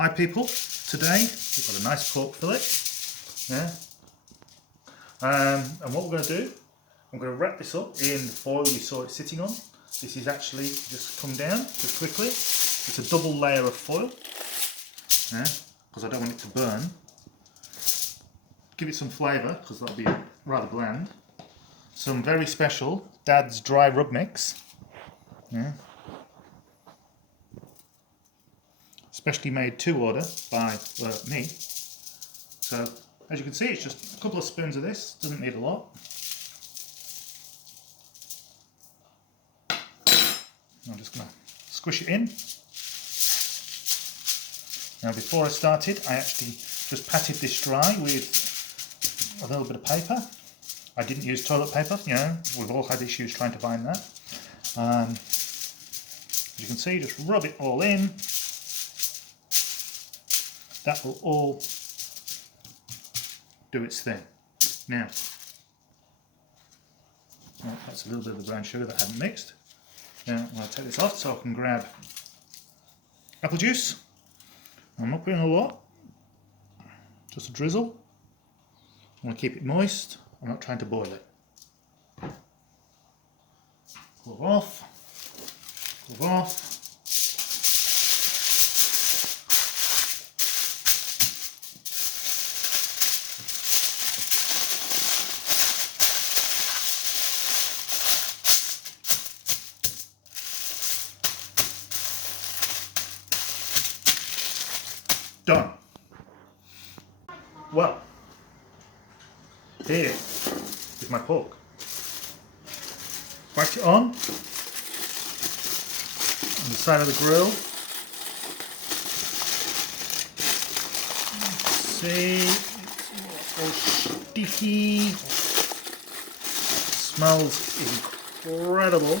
Hi people, today we've got a nice pork fillet, yeah. And what we're going to do, I'm going to wrap this up in the foil you saw it sitting on. This is actually just come down just quickly. It's a double layer of foil, yeah, because I don't want it to burn. Give it some flavour because that'll be rather bland. Some very special Dad's dry rub mix, yeah. Specially made to order by me. So as you can see, it's just a couple of spoons of this, doesn't need a lot. I'm just going to squish it in. Now before I started, I actually just patted this dry with a little bit of paper. I didn't use toilet paper, you know, we've all had issues trying to find that. As you can see, just rub it all in. That will all do its thing. Now, that's a little bit of the brown sugar that I hadn't mixed. Now I'm going to take this off so I can grab apple juice. I'm not putting a lot, just a drizzle. I want to keep it moist. I'm not trying to boil it. Glove off, glove off. Done. Well, here is my pork. Whacked it on the side of the grill. See, it's all sticky. It smells incredible.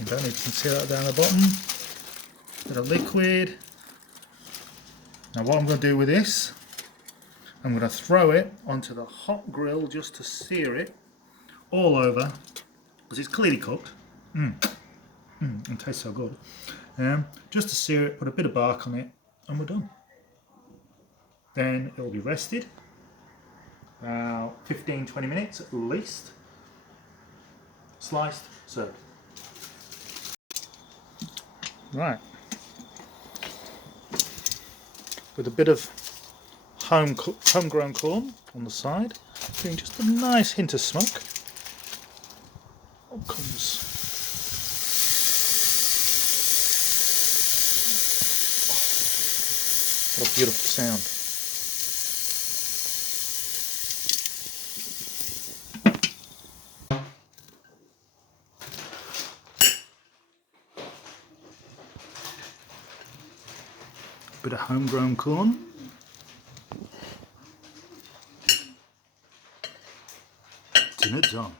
You don't need to see that down the bottom. Bit of liquid. Now what I'm going to do with this, I'm going to throw it onto the hot grill just to sear it all over, because it's clearly cooked. It tastes so good. Just to sear it, put a bit of bark on it, and we're done. Then it will be rested about 15-20 minutes at least. Sliced, served. Right. With a bit of homegrown corn on the side, giving just a nice hint of smoke. Up comes what a beautiful sound. Bit of homegrown corn. Dinner done.